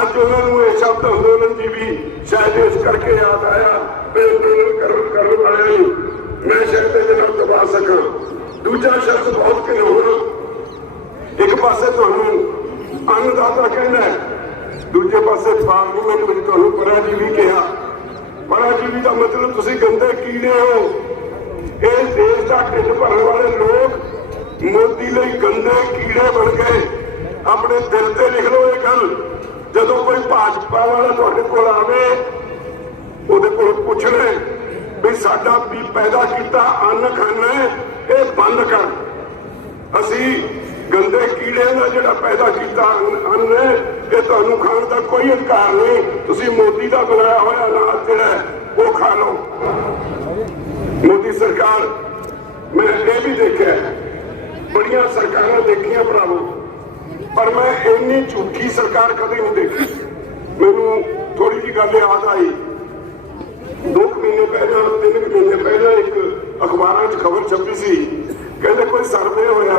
ਅੱਜ ਉਹਨਾਂ ਨੂੰ ਇਹ ਸ਼ਬਦ ਅੰਦੋਲਨ ਜੀ ਵੀ ਸ਼ਾਇਦ ਇਸ ਕਰਕੇ ਯਾਦ ਆਇਆ ਵੀ ਅੰਦੋਲਨ ਕਰਨ ਵਾਲਿਆਂ ਨੂੰ ਮੈਂ ਸ਼ਾਇਦ ਇਹਦੇ ਨਾਲ ਦਬਾ ਸਕਾਂ। ਦੂਜਾ ਸ਼ਬਦ ਬਹੁਤ ਘਿਨੌਣਾ, ਇੱਕ ਪਾਸੇ ਤੁਹਾਨੂੰ ਅੰਨਦਾਤਾ ਕਹਿੰਦਾ ਹੈ, ਦੂਜੇ ਪਾਸੇ ਪਾਰਲੀਮੈਂਟ ਵਿੱਚ ਤੁਹਾਨੂੰ ਪਰਾਜੀਵੀ ਕਿਹਾ। ਪਰਾਜੀਵੀ ਦਾ ਮਤਲਬ ਤੁਸੀਂ ਗੰਦੇ ਕੀੜੇ ਹੋ, ਦਾ ਢਿੱਡ ਭਰਨ ਵਾਲੇ ਲੋਕ ਮੋਦੀ ਲਈ ਗੰਦੇ ਕੀੜੇ ਬਣ ਗਏ। ਆਪਣੇ ਦਿਲ ਤੇ ਲਿਖ ਲਓ ਇਹ ਗੱਲ। ਜਦੋਂ ਕੋਈ ਭਾਜਪਾ ਵਾਲਾ ਤੁਹਾਡੇ ਕੋਲ ਆਵੇ, ਉਹਦੇ ਕੋਲ ਪੁੱਛਣਾ ਵੀ ਸਾਡਾ ਵੀ ਪੈਦਾ ਕੀਤਾ ਅੰਨ ਖਾਣਾ ਇਹ ਬੰਦ ਕਰ। ਅਸੀਂ ਗੰਦੇ ਕੀੜਿਆਂ ਦਾ ਜਿਹੜਾ ਪੈਦਾ ਕੀਤਾ ਅੰਨ ਇਹ ਤੁਹਾਨੂੰ ਖਾਣ ਦਾ ਕੋਈ ਅਧਿਕਾਰ ਨਹੀਂ। ਤੁਸੀਂ ਮੋਦੀ ਦਾ ਬਣਾਇਆ ਹੋਇਆ ਅਨਾਜ ਜਿਹੜਾ ਉਹ ਖਾ ਲਓ। ਮੋਦੀ ਸਰਕਾਰ, ਮੈਂ ਇਹ ਵੀ ਦੇਖਿਆ, ਬੜੀਆਂ ਸਰਕਾਰਾਂ ਦੇਖੀਆਂ ਭਰਾਵੋ, ਪਰ ਮੈਂ ਇੰਨੀ ਝੂਠੀ ਸਰਕਾਰ ਕਦੇ ਨਹੀਂ ਦੇਖੀ। ਮੈਨੂੰ ਥੋੜੀ ਜਿਹੀ ਗੱਲ ਯਾਦ ਆਈ। 2 ਮਹੀਨੇ ਪਹਿਲਾਂ 3 ਮਹੀਨੇ ਪਹਿਲਾਂ ਇੱਕ ਅਖਬਾਰਾਂ 'ਚ ਖਬਰ ਛਪੀ ਸੀ, ਕਹਿੰਦੇ ਕੋਈ ਸਰਵੇ ਹੋਇਆ,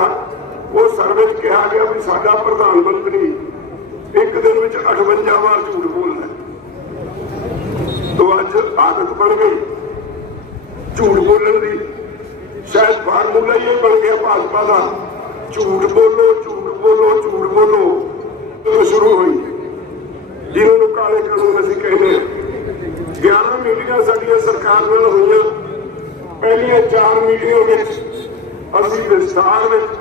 ਉਹ ਸਰਵੇ 'ਚ ਕਿਹਾ ਗਿਆ ਵੀ ਸਾਡਾ ਪ੍ਰਧਾਨ ਮੰਤਰੀ ਇੱਕ ਦਿਨ ਵਿੱਚ 58 ਵਾਰ ਝੂਠ ਬੋਲਦਾ। ਤੋਂ ਅੱਜ ਆਦਤ ਬਣ ਗਈ ਝੂਠ ਬੋਲਣ ਦੀ। ਸ਼ਾਇਦ ਫਾਰਮੂਲਾ ਹੀ ਬਣ ਗਿਆ ਭਾਜਪਾ ਦਾ, ਝੂਠ ਬੋਲੋ ਝੂਠ ਬੋਲੋ ਝੂਠ ਬੋਲੋ। ਤੋਂ ਸ਼ੁਰੂ ਹੋਈ ਜਿਹਨਾਂ ਨੂੰ ਕਾਲੇ ਕਾਨੂੰਨ ਅਸੀਂ ਕਹਿੰਦੇ ਹਾਂ। 11 ਮੀਟਿੰਗਾਂ ਸਾਡੀਆਂ ਸਰਕਾਰ ਨਾਲ ਹੋਈਆਂ। ਪਹਿਲੀਆਂ 4 ਮੀਟਿੰਗਾਂ ਵਿੱਚ ਅਸੀਂ ਵਿਸਥਾਰ ਵਿੱਚ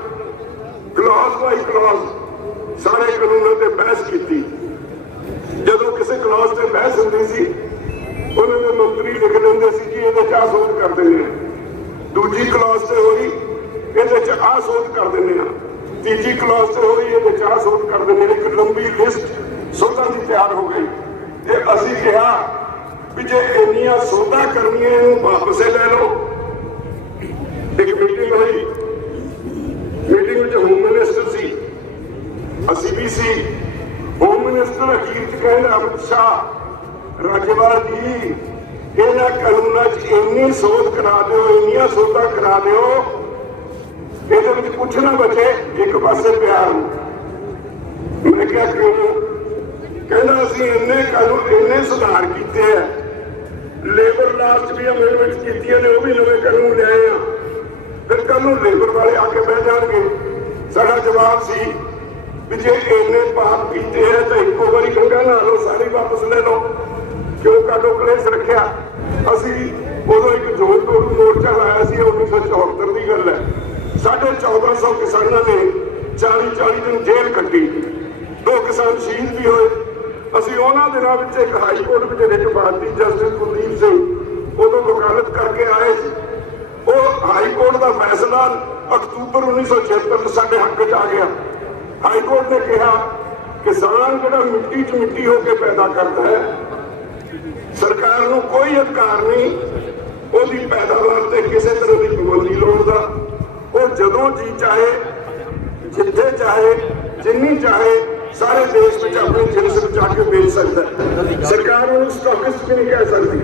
ਕਲੌਜ਼ ਬਾਈ ਕਲੌਜ਼ ਸਾਰੇ ਕਾਨੂੰਨਾਂ ਤੇ ਬਹਿਸ ਕੀਤੀ। ਜਦੋਂ ਕਿਸੇ ਕਲੌਜ਼ ਤੇ ਬਹਿਸ ਹੁੰਦੀ ਸੀ, ਉਹਨਾਂ ਦੇ ਮੰਤਰੀ ਲਿਖ ਲੈਂਦੇ ਸੀ ਕਿ ਇਹਦੇ 'ਚ ਆਹ ਸੋਧ ਕਰ ਦਿੰਦੇ ਆ। ਦੂਜੀ ਕਲੌਜ਼ ਤੇ ਹੋਈ, ਇਹਦੇ 'ਚ ਆਹ ਸੋਧ ਕਰ ਦਿੰਦੇ ਆ। ਤੀਜੀ ਕਲੌਜ਼ ਤੇ ਹੋਈ, ਇਹਦੇ 'ਚ ਆਹ ਸੋਧ ਕਰ ਦਿੰਦੇ ਆ। ਇੱਕ ਲੰਬੀ ਲਿਸਟ ਸੋਧਾਂ ਦੀ ਤਿਆਰ ਹੋ ਗਈ। ਤੇ ਅਸੀਂ ਕਿਹਾ ਵੀ ਜੇ ਇੰਨੀਆਂ ਸੋਧਾਂ ਕਰਨੀਆਂ ਇਹਨੂੰ ਵਾਪਸ ਲੈ ਲਓ। ਇੱਕ ਮੀਟਿੰਗ ਹੋਈ, ਮੀਟਿੰਗ ਵਿੱਚ ਹੋਮ ਮਿਨਿਸਟਰ ਸੀ, ਅਸੀਂ ਵੀ ਸੀ। ਹੋਮ ਮਿਨਿਸਟਰ ਅਖੀਰ 'ਚ ਕਹਿੰਦਾ ਅਮਿਤ ਸ਼ਾਹ ਰਾਜੇਵਾਲ ਜੀ ਇਹਨਾਂ ਕਾਨੂੰਨਾਂ 'ਚ ਇੰਨੀ ਸੋਧ ਕਰਾ ਦਿਓ, ਇੰਨੀਆਂ ਸੋਧਾਂ ਕਰਾ ਦਿਓ, ਇਹਦੇ ਵਿੱਚ ਕੁਛ ਨਾ ਬਚੇ, ਇੱਕ ਪਾਸੇ ਪਿਆਰ ਨੂੰ। ਮੈਂ ਕਿਹਾ ਕਿਉਂ? ਕਹਿੰਦਾ ਅਸੀਂ ਇੰਨੇ ਕਾਨੂੰਨ ਇੰਨੇ ਸੁਧਾਰ ਕੀਤੇ ਆ, ਲੇਬਰ ਲਾਅ 'ਚ ਵੀ ਅਮੈਂਡਮੈਂਟ ਕੀਤੀਆਂ ਨੇ, ਉਹ ਵੀ ਨਵੇਂ ਕਾਨੂੰਨ ਲਿਆਏ ਆ। ਫਿਰ ਕੱਲ ਨੂੰ ਲੇਬਰ ਵਾਲੇ ਆ ਕੇ ਬਹਿ ਜਾਣਗੇ। ਸਾਡਾ ਜਵਾਬ ਸੀ ਵੀ ਜੇ ਇੰਨੇ ਪਾਪ ਕੀਤੇ ਹੈ ਤਾਂ ਇੱਕੋ ਵਾਰੀ ਗੰਗਾ ਨਹਾ ਲਓ, ਸਾਰੇ ਵਾਪਸ ਲੈ ਲਓ, ਕਿਉਂ ਕਾਡੋ ਕਲੇਸ਼ ਰੱਖਿਆ। ਅਸੀਂ ਉਦੋਂ ਇੱਕ ਜੋੜ ਤੋੜ ਮੋਰਚਾ ਲਾਇਆ ਸੀ, 1974 ਦੀ ਗੱਲ ਹੈ। 1450 ਕਿਸਾਨਾਂ ਨੇ 40 ਦਿਨ ਜੇਲ੍ਹ ਕੱਟੀ। 2 ਕਿਸਾਨ ਸ਼ਹੀਦ ਵੀ ਹੋਏ। ਅਸੀਂ ਉਹਨਾਂ ਦਿਨਾਂ ਵਿੱਚ ਇੱਕ ਹਾਈ ਕੋਰਟ ਵਿੱਚ ਰਿਟ ਪਾਤੀ, ਜਸਟਿਸ ਕੁਲਦੀਪ ਸਿੰਘ ਉਦੋਂ ਵਕਾਲਤ ਕਰਕੇ ਆਏ ਸੀ। ਉਹ ਹਾਈ ਕੋਰਟ ਦਾ ਫੈਸਲਾ ਅਕਤੂਬਰ 1976 ਸਾਡੇ ਹੱਕ 'ਚ ਆ ਗਿਆ। ਹਾਈ ਕੋਰਟ ਨੇ ਕਿਹਾ ਕਿਸਾਨ ਜਿਹੜਾ ਮਿੱਟੀ 'ਚ ਮਿੱਟੀ ਹੋ ਕੇ ਪੈਦਾ ਕਰਦਾ ਹੈ, ਸਰਕਾਰ ਨੂੰ ਕੋਈ ਅਧਿਕਾਰ ਨਹੀਂ ਉਹਦੀ ਪੈਦਾਵਾਰ ਤੇ ਕਿਸੇ ਤਰ੍ਹਾਂ ਦੀ ਪਾਬੰਦੀ ਲਾਉਣ ਦਾ। ਉਹ ਜਦੋਂ ਜੀ ਚਾਹੇ, ਜਿੱਥੇ ਚਾਹੇ, ਜਿੰਨੀ ਚਾਹੇ ਸਾਰੇ ਦੇਸ਼ ਵਿੱਚ ਆਪਣੀ ਜਿੰਸ ਬਚਾ ਕੇ ਵੇਚ ਸਕਦਾ ਹੈ। ਸਰਕਾਰ ਨੂੰ ਸਟਾਕਿਸਟ ਵੀ ਨਹੀਂ ਕਹਿ ਸਕਦੀ।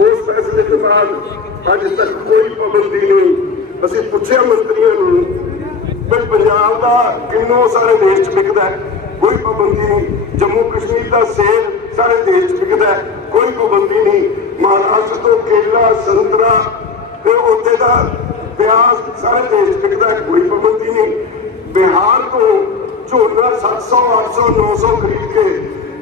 ਉਸ ਫੈਸਲੇ ਤੋਂ ਬਾਅਦ ਅੱਜ ਤੱਕ ਕੋਈ ਪਾਬੰਦੀ ਨਹੀਂ। ਅਸੀਂ ਪੁੱਛਿਆ ਮੰਤਰੀਆਂ ਨੂੰ ਵੀ ਪੰਜਾਬ ਦਾ ਕਿੰਨੋਂ ਸਾਰੇ ਦੇਸ਼ 'ਚ ਵਿਕਦਾ ਹੈ, ਕੋਈ ਪਾਬੰਦੀ ਨਹੀਂ। ਜੰਮੂ ਕਸ਼ਮੀਰ ਦਾ ਸੇਬ ਸਾਰੇ ਦੇਸ਼ 'ਚ ਵਿਕਦਾ ਹੈ, ਕੋਈ ਪਾਬੰਦੀ ਨਹੀਂ। ਮਹਾਰਾਸ਼ਟਰ ਤੋਂ ਕੇਲਾ, ਸੰਤਰਾ ਤੇ ਉੱਥੇ ਦਾ ਪਿਆਜ਼ ਸਾਰੇ ਦੇਸ਼ 'ਚ ਵਿਕਦਾ ਹੈ, ਕੋਈ ਪਾਬੰਦੀ ਨਹੀਂ। ਬਿਹਾਰ ਤੋਂ ਝੋਨਾ 700, 800, 900 ਖਰੀਦ ਕੇ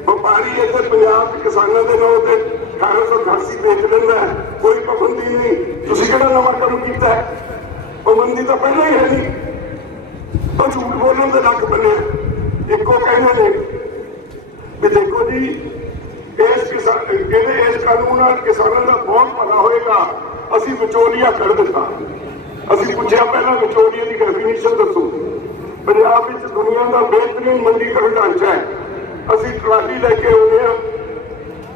ਵਪਾਰੀ ਇੱਥੇ ਪੰਜਾਬ ਦੇ ਕਿਸਾਨਾਂ ਦੇ ਨਾਂ ਤੇ 1888 ਵੇਚ ਲੈਂਦਾ ਹੈ, ਕੋਈ ਪਾਬੰਦੀ ਨਹੀਂ। ਤੁਸੀਂ ਕਿਹੜਾ ਨਵਾਂ ਕੰਮ ਕੀਤਾ ਹੈ? ਪਾਬੰਦੀ ਤਾਂ ਪਹਿਲਾਂ ਹੀ ਹੈ ਨਹੀਂ। ਉਹ ਝੂਠ ਬੋਲਣ ਦੇ ਲੱਕ ਬੰਨੇ ਇੱਕੋ ਕਹਿੰਦੇ ਨੇ ਵੀ ਦੇਖੋ ਜੀ ਇਸ ਕਾਨੂੰਨ ਨਾਲ ਕਿਸਾਨਾਂ ਦਾ ਬਹੁਤ ਭਲਾ ਹੋਏਗਾ। ਅਸੀਂ ਵਿਚੋਲੀਆ ਕੱਢ ਦਿੱਤਾ। ਅਸੀਂ ਪੁੱਛਿਆ ਪਹਿਲਾਂ ਵਿਚੋਲੀਏ ਦੀ ਡੈਫੀਨੇਸ਼ਨ ਦੱਸੋ। ਪੰਜਾਬ ਵਿੱਚ ਦੁਨੀਆ ਦਾ ਬਿਹਤਰੀਨ ਮੰਡੀਕਰਨ ਢਾਂਚਾ ਹੈ। ਅਸੀਂ ਟਰਾਲੀ ਲੈ ਕੇ ਆਉਂਦੇ ਹਾਂ,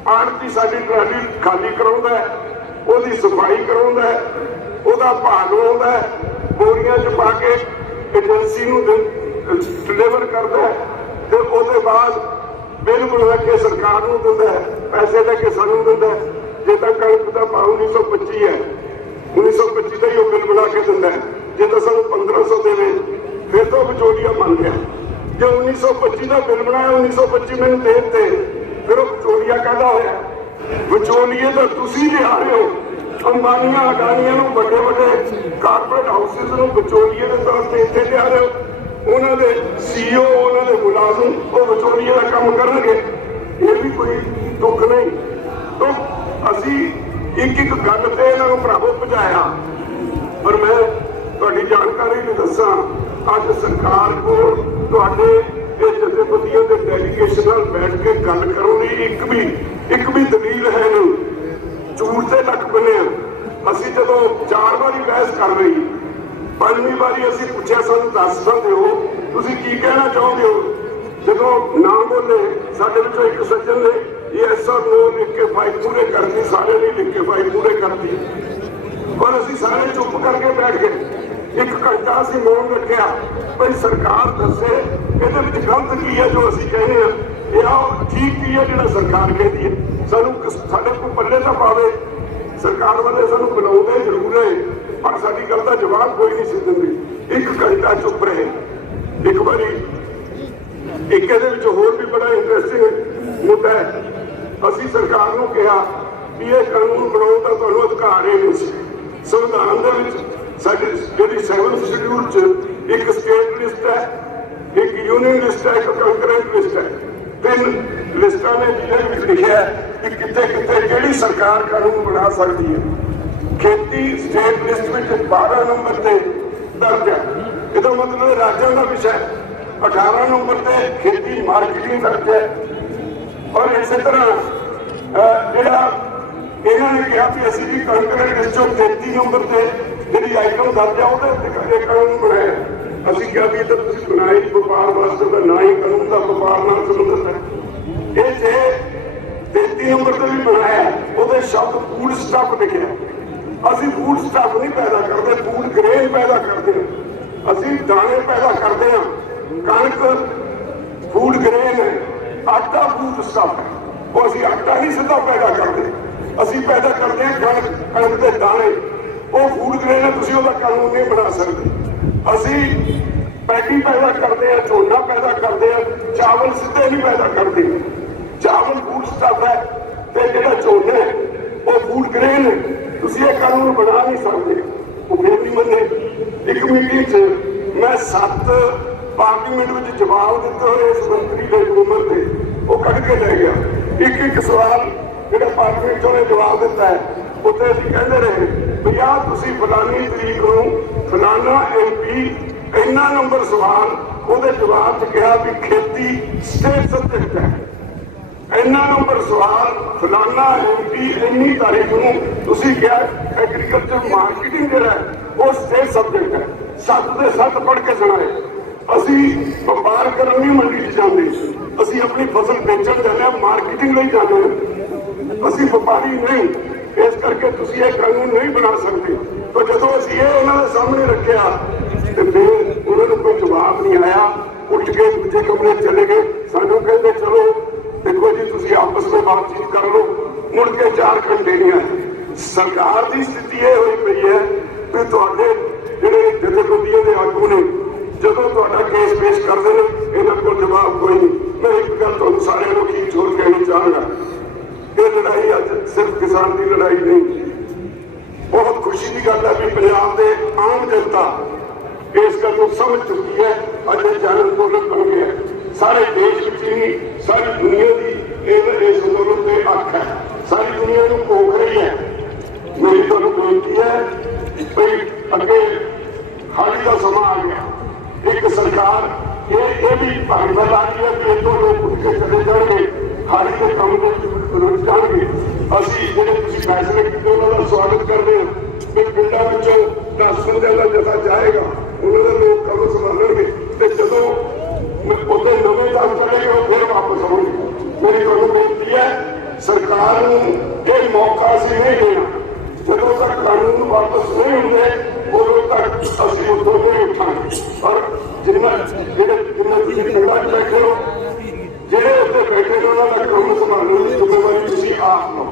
ਆੜ੍ਹਤੀ ਸਾਡੀ ਟਰਾਲੀ ਖਾਲੀ ਕਰਾਉਂਦਾ ਹੈ, ਉਹਦੀ ਸਫਾਈ ਕਰਾਉਂਦਾ ਹੈ, ਉਹਦਾ ਭਾਅ ਲਵਾਉਂਦਾ ਹੈ, ਬੋਰੀਆਂ 'ਚ ਪਾ ਕੇ ਏਜੰਸੀ ਨੂੰ ਡਿਲੀਵਰ ਕਰਦਾ ਹੈ ਤੇ ਉਹਦੇ ਬਾਅਦ ਬਿੱਲ ਬਣਾ ਕੇ ਸਰਕਾਰ ਨੂੰ ਦਿੰਦਾ ਹੈ, ਪੈਸੇ ਲੈ ਕੇ ਸਾਨੂੰ ਦਿੰਦਾ ਹੈ। ਜੇ ਤਾਂ ਕਣਕ ਦਾ ਭਾਅ 1925 ਹੈ, 1925 ਦਾ ਹੀ ਉਹ ਬਿੱਲ ਬਣਾ ਕੇ ਦਿੰਦਾ ਹੈ। ਜੇ ਤਾਂ ਸਾਨੂੰ 1500 ਦੇਵੇ ਫਿਰ ਤਾਂ ਵਿਚੋਲੀਆ ਬਣ ਗਿਆ। ਜੇ 1925 ਦਾ ਬਿੱਲ ਬਣਾਇਆ, 1925 ਮੈਨੂੰ ਦੇ ਦਿੱਤੇ, ਫਿਰ ਉਹ ਵਿਚੋਲੀਆ ਕਹਿੰਦਾ ਹੋਇਆ। ਵਿਚੋਲੀਏ ਤਾਂ ਤੁਸੀਂ ਲਿਆ ਰਹੇ ਹੋ। ਅੰਬਾਨੀਆਂ ਅਡਾਨੀਆਂ ਨੂੰ, ਵੱਡੇ ਵੱਡੇ ਕਾਰਪੋਰੇਟ ਹਾਊਸਿਸ ਨੂੰ ਵਿਚੋਲੀਏ ਦੇ ਤੌਰ ਤੇ ਇੱਥੇ ਲਿਆ ਰਹੇ ਹੋ। ਉਹਨਾਂ ਦੇ CEO, ਉਹਨਾਂ ਦੇ ਮੁਲਾਜ਼ਮ ਉਹ ਵਿਚੋਲੀਏ ਦਾ ਕੰਮ ਕਰਨਗੇ। ਇਹ ਵੀ ਕੋਈ ਦੁੱਖ ਨਹੀਂ। ਤਾਂ ਅਸੀਂ ਇੱਕ ਗੱਲ ਤੇ ਇਹਨਾਂ ਨੂੰ ਭਰਾਵੋ ਪਹੁੰਚਾਇਆ। ਪਰ ਮੈਂ ਜਾਣਕਾਰੀ ਵੀ ਦੱਸਾਂ, ਅੱਜ ਸਰਕਾਰ ਕੋਲ ਤੁਹਾਡੇ ਇਹ ਜਥੇਬੰਦੀਆਂ ਦੇ ਡੈਲੀਗੇਸ਼ਨ ਨਾਲ ਬੈਠ ਕੇ ਗੱਲ ਕਰਨ ਲਈ ਇੱਕ ਵੀ ਦਲੀਲ ਹੈ ਨਹੀਂ। ਝੂਠ ਤੇ ਲੱਗ ਪੈਂਦੇ ਆ। ਅਸੀਂ ਜਦੋਂ 4 ਵਾਰੀ ਬਹਿਸ ਕਰ ਲਈ, 5ਵੀਂ ਵਾਰੀ ਅਸੀਂ ਪੁੱਛਿਆ ਸਾਨੂੰ ਦੱਸ ਸਕਦੇ ਹੋ ਤੁਸੀਂ ਕੀ ਕਹਿਣਾ ਚਾਹੁੰਦੇ ਹੋ। ਜਦੋਂ ਨਾ ਬੋਲੇ, ਸਾਡੇ ਵਿੱਚੋਂ ਇੱਕ ਸੱਜਣ ਨੇ ਯੈਸ ਔਰ ਨੋ ਲਿਖ ਕੇ ਫਾਈਲ ਪੂਰੇ ਕਰਤੀ, ਸਾਰੇ ਨੇ ਲਿਖ ਕੇ ਫਾਈਲ ਪੂਰੇ ਕਰਤੀ, ਪਰ ਅਸੀਂ ਸਾਰੇ ਚੁੱਪ ਕਰਕੇ ਬੈਠ ਗਏ। 1 ਘੰਟਾ ਅਸੀਂ ਮੌਨ ਰੱਖਿਆ, ਭਈ ਸਰਕਾਰ ਦੱਸੇ ਇਹਦੇ ਵਿੱਚ ਗਲਤ ਕੀ ਹੈ ਜੋ ਅਸੀਂ ਕਹਿੰਦੇ ਆ, ਇਹ ਠੀਕ ਕੀ ਹੈ ਜਿਹੜਾ ਸਰਕਾਰ ਕਹਿੰਦੀ ਹੈ। ਸਾਨੂੰ ਸਾਡੇ ਕੋਲ ਪੱਲੇ ਤਾਂ ਪਾਵੇ। ਸਰਕਾਰ ਵਾਲੇ ਸਾਨੂੰ ਬੁਲਾਉਂਦੇ ਜ਼ਰੂਰ ਹੈ, ਪਰ ਸਾਡੀ ਗੱਲ ਦਾ ਜਵਾਬ ਕੋਈ ਨਹੀਂ ਸੀ ਦਿੰਦੀ। 1 ਘੰਟਾ ਚੁੱਪ ਰਹੇ। ਇੱਕ ਵਾਰੀ ਇਹਦੇ ਵਿੱਚ ਹੋਰ ਵੀ ਬੜਾ ਇੰਟਰਸਟਿੰਗ ਮੁੱਦਾ ਹੈ। ਅਸੀਂ ਸਰਕਾਰ ਨੂੰ ਕਿਹਾ ਵੀ ਇਹ ਕਾਨੂੰਨ ਬਣਾਉਣ ਦਾ ਤੁਹਾਨੂੰ ਅਧਿਕਾਰ ਹੀ ਨਹੀਂ ਸੀ। ਸੰਵਿਧਾਨ ਦੇ ਵਿੱਚ ਸਾਡੀ ਜਿਹੜੀ 7th ਸ਼ਡਿਊਲ 'ਚ ਇੱਕ ਸਟੇਟ ਲਿਸਟ ਹੈ, ਇੱਕ ਯੂਨੀਅਨ ਲਿਸਟ ਹੈ, ਇੱਕ ਕੰਕਰੈਂਟ ਲਿਸਟ ਹੈ। 3 ਲਿਸਟਾਂ ਨੇ ਜਿਹਦੇ ਵਿੱਚ ਲਿਖਿਆ ਕਿ ਕਿੱਥੇ ਕਿੱਥੇ ਕਿਹੜੀ ਸਰਕਾਰ ਕਾਨੂੰਨ ਬਣਾ ਸਕਦੀ ਹੈ। ਖੇਤੀ ਸਟੇਟ ਲਿਸਟ ਵਿੱਚ 12 ਨੰਬਰ ਤੇ ਦਰਜ ਹੈ। ਇਹਦਾ ਮਤਲਬ ਰਾਜਾਂ ਦਾ ਵਿਸ਼ਾ ਹੈ। 18 ਨੰਬਰ ਤੇ ਖੇਤੀ ਮਾਰਕੀਟਿੰਗ ਦਰਜ ਹੈ। ਔਰ ਇਸੇ ਤਰ੍ਹਾਂ ਜਿਹੜਾ ਇਹਨਾਂ ਨੇ ਕਿਹਾ ਵੀ ਅਸੀਂ ਵੀ ਕੰਕਰੈਂਟ ਲਿਸਟ 33 ਨੰਬਰ ਤੇ ਜਿਹੜੀ ਆਈਟਮ ਦਰਜ ਹੈ ਉਹਦੇ ਕਾਨੂੰਨ ਬਣਾਇਆ। ਅਸੀਂ ਕਿਹਾ ਵੀ ਤਾਂ ਤੁਸੀਂ ਬਣਾਏ ਵਪਾਰ ਵਾਸਤੇ ਦਾ ਨਾ ਹੀ ਕਾਨੂੰਨ ਦਾ ਵਪਾਰ ਨਾਲ ਸੰਬੰਧਿਤ ਹੈ। ਇਹ ਜੇ 33 ਨੰਬਰ ਤੇ ਵੀ ਬਣਾਇਆ, ਉਹਦੇ ਸ਼ਬਦ ਫੂਡ ਸਟਾਕ ਲਿਖਿਆ। ਅਸੀਂ ਫੂਡ ਸਟਾਕ ਨਹੀਂ ਪੈਦਾ ਕਰਦੇ, ਫੂਡ ਗ੍ਰੇਨ ਪੈਦਾ ਕਰਦੇ ਹਾਂ। ਅਸੀਂ ਦਾਣੇ ਪੈਦਾ ਕਰਦੇ ਹਾਂ। ਕਣਕ ਫੂਡ ਗ੍ਰੇਨ ਹੈ, ਆਟਾ ਫੂਡ ਸਟਾਕ ਹੈ। ਉਹ ਅਸੀਂ ਆਟਾ ਨਹੀਂ ਸਿੱਧਾ ਪੈਦਾ ਕਰਦੇ, ਅਸੀਂ ਪੈਦਾ ਕਰਦੇ ਹਾਂ ਕਣਕ ਦੇ ਦਾਣੇ। ਉਹ ਫੂਡ ਗ੍ਰੇਨ ਹੈ, ਤੁਸੀਂ ਉਹਦਾ ਕਾਨੂੰਨ ਨਹੀਂ ਬਣਾ ਸਕਦੇ। ਅਸੀਂ ਪੈਟੀ ਪੈਦਾ ਕਰਦੇ ਹਾਂ, ਝੋਨਾ ਪੈਦਾ ਕਰਦੇ ਹਾਂ, ਚਾਵਲ ਸਿੱਧੇ ਨਹੀਂ ਪੈਦਾ ਕਰਦੇ। ਚਾਵਲ ਫੂਡ ਸਟਾਕ ਹੈ ਤੇ ਜਿਹੜਾ ਝੋਨਾ ਹੈ ਉਹ ਫੂਡ ਗ੍ਰੇਨ ਹੈ। ਤੁਸੀਂ ਇਹ ਕਾਨੂੰਨ ਬਣਾ ਨਹੀਂ ਸਕਦੇ। ਉਹ ਫਿਰ ਨਹੀਂ ਮੰਨੇ। ਇੱਕ ਮੀਟਿੰਗ 'ਚ ਮੈਂ 7 ਪਾਰਲੀਮੈਂਟ ਵਿੱਚ ਜਵਾਬ ਦਿੱਤੇ ਹੋਏ ਇਸ ਮੰਤਰੀ ਦੇ ਉਮਰ ਤੇ ਉਹ ਕੱਢ ਕੇ ਲੈ ਗਿਆ। ਇੱਕ ਸਵਾਲ ਜਿਹੜਾ ਪਾਰਲੀਮੈਂਟ 'ਚ ਉਹਨੇ ਜਵਾਬ ਦਿੱਤਾ ਹੈ, ਉੱਥੇ ਅਸੀਂ ਕਹਿੰਦੇ ਰਹੇ ਵੀ ਆਹ ਤੁਸੀਂ ਫਲਾਨੀ ਤਰੀਕ ਨੂੰ ਫਲਾਨਾ MP ਇੰਨਾ ਨੰਬਰ ਸਵਾਲ, ਉਹਦੇ ਜਵਾਬ 'ਚ ਕਿਹਾ ਵੀ ਖੇਤੀ ਸਟੇਟ ਸਬਜੈਕਟ ਹੈ। ਇੰਨਾ ਨੰਬਰ ਸਵਾਲ ਫਲਾਨਾ MP ਇੰਨੀ ਤਾਰੀਖ ਨੂੰ ਤੁਸੀਂ ਕਿਹਾ ਐਗਰੀਕਲਚਰ ਮਾਰਕੀਟਿੰਗ ਜਿਹੜਾ ਉਹ ਸਟੇਟ ਸਬਜੈਕਟ ਹੈ। 7 ਦੇ 7 ਪੜ੍ਹ ਕੇ ਸੁਣਾਏ। ਅਸੀਂ ਵਪਾਰ ਕਰਨ ਨਹੀਂ ਮੰਡੀ 'ਚ ਜਾਂਦੇ, ਅਸੀਂ ਆਪਣੀ ਫਸਲ ਵੇਚਣ ਜਾਂਦੇ ਹਾਂ, ਮਾਰਕੀਟਿੰਗ ਲਈ ਜਾਂਦੇ ਹਾਂ। ਅਸੀਂ ਵਪਾਰੀ ਨਹੀਂ। ਇਸ ਕਰਕੇ ਤੁਸੀਂ ਇਹ ਕਾਨੂੰਨ ਨਹੀਂ ਬਣਾ ਸਕਦੇ। ਤਾਂ ਜਦੋਂ ਅਸੀਂ ਇਹ ਉਹਨਾਂ ਦੇ ਸਾਹਮਣੇ ਰੱਖਿਆ ਤੇ ਫਿਰ ਉਹਨਾਂ ਨੂੰ ਕੋਈ ਜਵਾਬ ਨਹੀਂ ਆਇਆ। ਉੱਠ ਕੇ ਦੂਜੇ ਕਮਰੇ ਚਲੇ ਗਏ। ਸਾਨੂੰ ਕਹਿੰਦੇ ਚਲੋ ਦੇਖੋ ਜੀ ਤੁਸੀਂ ਆਪਸ ਵਿੱਚ ਬਾਤਚੀਤ ਕਰ ਲਓ। ਮੁੜ ਕੇ 4 ਘੰਟੇ ਨਹੀਂ ਆਏ। ਸਰਕਾਰ ਦੀ ਸਥਿਤੀ ਇਹ ਹੋਈ ਪਈ ਹੈ ਕਿ ਤੁਹਾਡੇ ਜਿਹੜੇ ਜਥੇਬੰਦੀਆਂ ਦੇ ਆਗੂ ਨੇ ਜਦੋਂ ਤੁਹਾਡਾ ਕੇਸ ਪੇਸ਼ ਕਰਦੇ ਨੇ, ਇਹਨਾਂ ਕੋਲ ਜਵਾਬ ਕੋਈ ਨਹੀਂ। ਮੈਂ ਇੱਕ ਗੱਲ ਤੁਹਾਨੂੰ ਸਾਰਿਆਂ ਨੂੰ ਕੀ ਛੋੜ ਕਹਿਣੀ ਚਾਹਾਂਗਾ, ਇਹ ਲੜਾਈ ਅੱਜ ਸਿਰਫ ਕਿਸਾਨ ਦੀ ਲੜਾਈ ਨਹੀਂ। ਬਹੁਤ ਖੁਸ਼ੀ ਦੀ ਗੱਲ ਹੈ ਵੀ ਪੰਜਾਬ ਦੇ ਆਮ ਜਨਤਾ ਇਸ ਗੱਲ ਨੂੰ ਸਮਝ ਚੁੱਕੀ ਹੈ। ਅੱਜ ਇਹ ਜਨ ਅੰਦੋਲਨ ਬਣ ਗਿਆ। ਸਾਰੇ ਦੇਸ਼ ਵਿੱਚ ਹੀ ਸਾਰੀ ਦੁਨੀਆ ਦੀ ਇਸ ਅੰਦੋਲਨ ਤੇ ਅੱਖ ਹੈ। ਸਾਰੀ ਦੁਨੀਆ ਨੂੰ ਭੋਗ ਰਹੀ ਹੈ। ਮੇਰੀ ਤੁਹਾਨੂੰ ਬੇਨਤੀ ਹੈ ਵੀ ਅੱਗੇ ਹਾਲੀ ਦਾ ਸਮਾਂ ਆ ਗਿਆ। ਇੱਕ ਸਰਕਾਰ ਇਹ ਵੀ ਭਾਗੀਦਾਰ ਆ ਰਹੀ ਹੈ ਕਿ ਇਹ ਤੋਂ ਲੋਕ ਉੱਠ ਕੇ ਚਲੇ ਜਾਣਗੇ, ਹਾਲੀ ਦੇ ਕੰਮ ਦੇ ਰੁੱਝ ਜਾਣਗੇ। ਅਸੀਂ ਜਿਹੜੇ ਤੁਸੀਂ ਫੈਸਲੇ ਕੀਤੇ ਉਹਨਾਂ ਦਾ ਸਵਾਗਤ ਕਰਦੇ ਹਾਂ ਵੀ ਪਿੰਡਾਂ ਵਿੱਚੋਂ 10 ਬੰਦਿਆਂ ਦਾ ਜਥਾ ਜਾਏਗਾ, ਉਹਨਾਂ ਦੇ ਲੋਕ ਕੰਮ ਸੰਭਾਲਣਗੇ ਤੇ ਜਦੋਂ ਉਹਦੇ ਨਵੇਂ ਦਲ ਚੜੇਗੇ ਉਹ ਫਿਰ ਵਾਪਸ ਆਉਣਗੇ। ਮੇਰੀ ਤੁਹਾਨੂੰ ਬੇਨਤੀ ਹੈ ਸਰਕਾਰ ਨੂੰ ਇਹ ਮੌਕਾ ਅਸੀਂ ਨਹੀਂ ਦੇਣਾ। ਜਦੋਂ ਤੱਕ ਕਾਨੂੰਨ ਵਾਪਸ ਨਹੀਂ ਹੁੰਦੇ ਉਦੋਂ ਤੱਕ ਅਸੀਂ ਉੱਥੋਂ ਨਹੀਂ ਉੱਠਾਂਗੇ। ਔਰ ਜਿੰਨਾ ਤੁਸੀਂ ਪਿੰਡਾਂ 'ਚ ਬੈਠੇ ਹੋ, ਜਿਹੜੇ ਉੱਥੇ ਬੈਠੇ ਨੇ ਉਹਨਾਂ ਦਾ ਕੰਮ ਸੰਭਾਲਣ ਦੀ ਜ਼ਿੰਮੇਵਾਰੀ ਤੁਸੀਂ ਆਪ ਲਓ।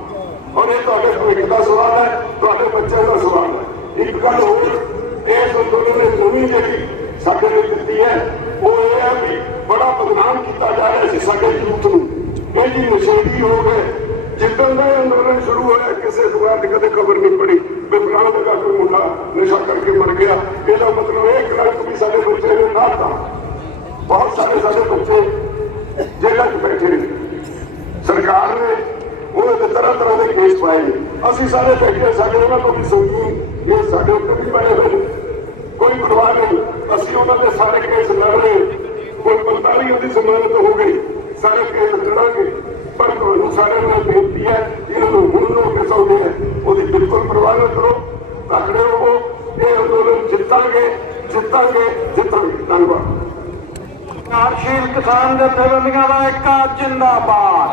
ਔਰ ਇਹ ਤੁਹਾਡੇ ਭਵਿੱਖ ਦਾ ਸਵਾਲ ਹੈ, ਤੁਹਾਡੇ ਬੱਚਿਆਂ ਦਾ ਸਵਾਲ ਹੈ। ਇੱਕ ਗੱਲ ਹੋਰ ਇਸ ਅੰਦੋਲਨ ਨੇ ਨਵੀਂ ਜਿਹੜੀ ਸਾਡੇ ਲਈ ਦਿੱਤੀ ਹੈ ਉਹ ਇਹ ਹੈ ਵੀ ਬੜਾ ਬਦਨਾਮ ਕੀਤਾ ਜਾ ਰਿਹਾ ਸੀ ਸਾਡੇ ਯੂਥ ਨੂੰ। ਇਹ ਜੀ ਨਸ਼ੇੜੀ ਹੋ ਗਏ। ਜਿੱਦਣ ਦਾ ਅੰਦੋਲਨ ਸ਼ੁਰੂ ਹੋਇਆ ਕਿਸੇ ਦੁਕਾਨ ਤੇ ਕਦੇ ਖਬਰ ਨਹੀਂ ਪੜੀ ਵੀ ਫਲਾਣਾ ਜਗ੍ਹਾ ਕੋਈ ਮੁੰਡਾ ਨਸ਼ਾ ਕਰਕੇ ਮਰ ਗਿਆ। ਇਹਦਾ ਮਤਲਬ ਇਹ ਕਲੰਕ ਵੀ ਸਾਡੇ ਬੱਚੇ ਨੇ ਲਾਤਾ। ਬਹੁਤ ਸਾਰੇ ਸਾਡੇ ਬੱਚੇ ਜੇਲ੍ਹਾਂ 'ਚ ਬੈਠੇ ਨੇ। ਸਰਕਾਰ ਨੇ ਉਹਨਾਂ ਦੇ ਤਰ੍ਹਾਂ ਤਰ੍ਹਾਂ ਦੇ ਕੇਸ ਪਾਏ ਨੇ। ਅਸੀਂ ਸਾਰੇ ਬੈਠੇ, ਸਾਡੇ ਉਹਨਾਂ ਤੋਂ ਵੀ ਸੁਣੀ, ਇਹ ਸਾਡੇ ਉੱਤੇ ਵੀ ਪਏ ਹੋਏ ਨੇ। ਕੋਈ ਪਰਵਾਹ ਨਹੀਂ। ਉਹਨਾਂ ਦੇ ਸਾਰੇ ਕੇਸ ਲੜ ਰਹੇ, ਕੋਈ 45 ਉਹਦੀ ਜ਼ਮਾਨਤ ਹੋ ਗਈ, ਸਾਰੇ ਕੇਸ ਲੜਾਂਗੇ। ਪਰ ਤੁਹਾਨੂੰ ਸਾਰਿਆਂ ਨੂੰ ਬੇਨਤੀ ਹੈ, ਇਹਨਾਂ ਨੂੰ ਹੁਣ ਨੋਟਿਸ ਆਉਂਦੇ ਹੈ, ਉਹਦੀ ਬਿਲਕੁਲ ਪਰਵਾਹ ਨਾ ਕਰੋ, ਤਕੜੇ ਹੋਵੋ। ਇਹ ਅੰਦੋਲਨ ਜਿੱਤਾਂਗੇ, ਜਿੱਤਾਂਗੇ, ਜਿੱਤਾਂਗੇ। ਧੰਨਵਾਦ। ਕਾਰਸ਼ੀਲ ਕਿਸਾਨ ਜਥੇਬੰਦੀਆਂ ਦਾ ਏਕਾ ਜਿੰਦਾਬਾਦ,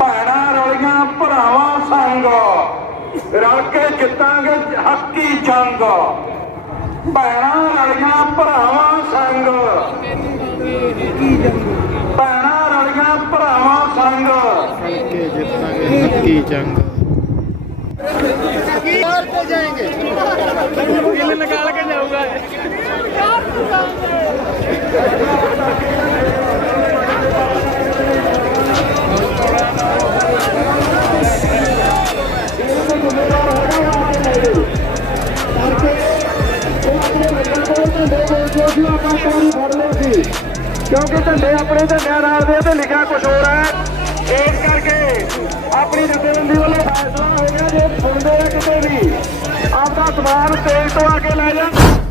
ਭੈਣਾਂ ਰਲੀਆਂ ਭਰਾਵਾਂ ਸੰਗ, ਰਲ ਕੇ ਜਿੱਤਾਂਗੇ ਹੱਕੀ ਜੰਗ। ਭੈਣਾਂ ਰਲੀਆਂ ਭਰਾਵਾਂ ਸੰਗ, ਭੈਣਾਂ ਰਲੀਆਂ ਭਰਾਵਾਂ ਸੰਗ, के जितांगे हक्की जंग। निकाल के जाऊंगा। क्योंकि झंडे अपने झंडिया नाल दे लिखा कुछ हो रहा है, इस करके अपनी जथेबंदी वालों फैसला हो गया, जो सुनते हैं कितने भी आपका समान स्टेज तो आके ले जाए।